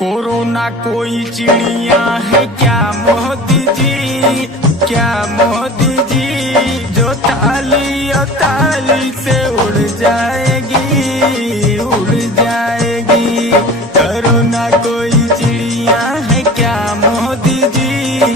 कोरोना कोई चिड़िया है क्या मोदी जी, क्या मोदी जी, जो ताली और ताली से उड़ जाएगी, उड़ जाएगी। कोरोना कोई चिड़िया है क्या मोदी जी,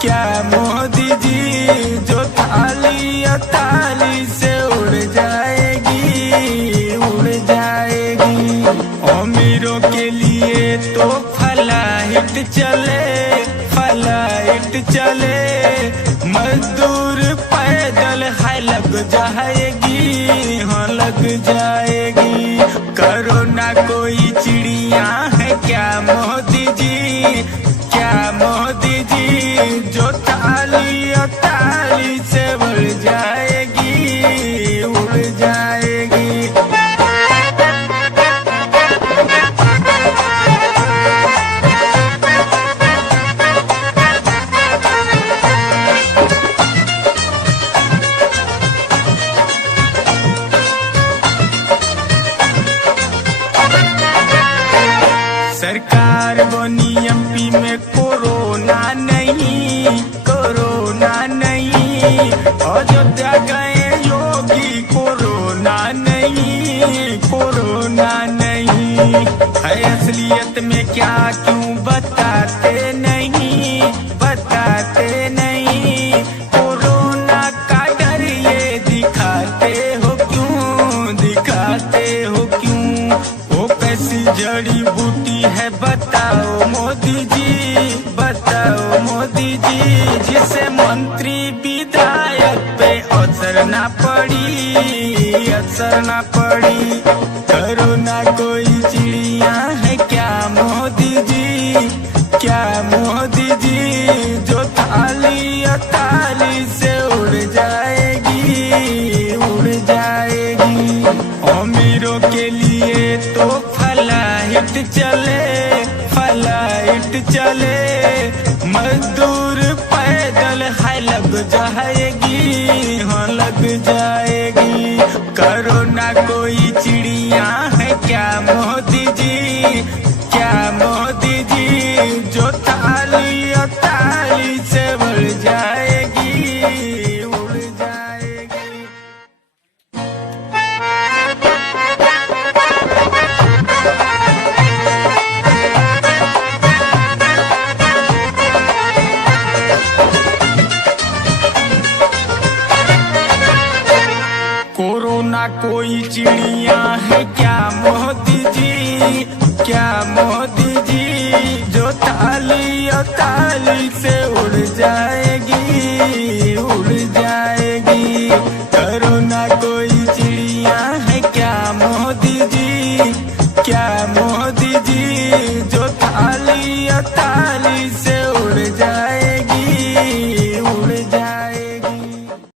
क्या मोदी जी, जो ताली और ताली से उड़ जाएगी, उड़ जाएगी। अमीरों के लिए तो फ्लाइट चले, फ्लाइट चले, मजदूर पैदल है लग जाएगी, हाँ लग जाएगी। कोरोना कोई चिड़िया है क्या मोदी जी, क्या मोदी जी, जो ताली और ताली से उड़ जाएगी, उड़ जाएगी। सरकार बनी एमपी में कोरोना नहीं, कोरोना नहीं। अयोध्या गए योगी कोरोना नहीं, कोरोना नहीं। है असलियत में क्या क्यों बताते नहीं, बताते नहीं। कोरोना का डर ये दिखाते हो क्यों, दिखाते हो क्यों। वो कैसी जड़ी बूटी है बताओ मोदी जी, बताओ मोदी जी, जिसे मंत्री विधायक पे असर ना पड़ी, असर ना पड़ी। कोरोना कोई चिड़िया है क्या मोदी जी, क्या मोदी जी, जो ताली और ताली से उड़ जाएगी, उड़ जाएगी। अमीरों के लिए तो फ्लाइट चले, फ्लाइट चले, मजदूर पैदल है लग जाएगी, हाँ लग जाएगी। कोरोना कोई चिड़िया है क्या मोदी जी, क्या मोदी जी, जो ताली और ताली से उड़ जाएगी, उड़ जाएगी। कोरोना कोई चिड़िया है क्या मोदी जी, क्या मोदी जी, जो ताली और ताली से उड़ जाए।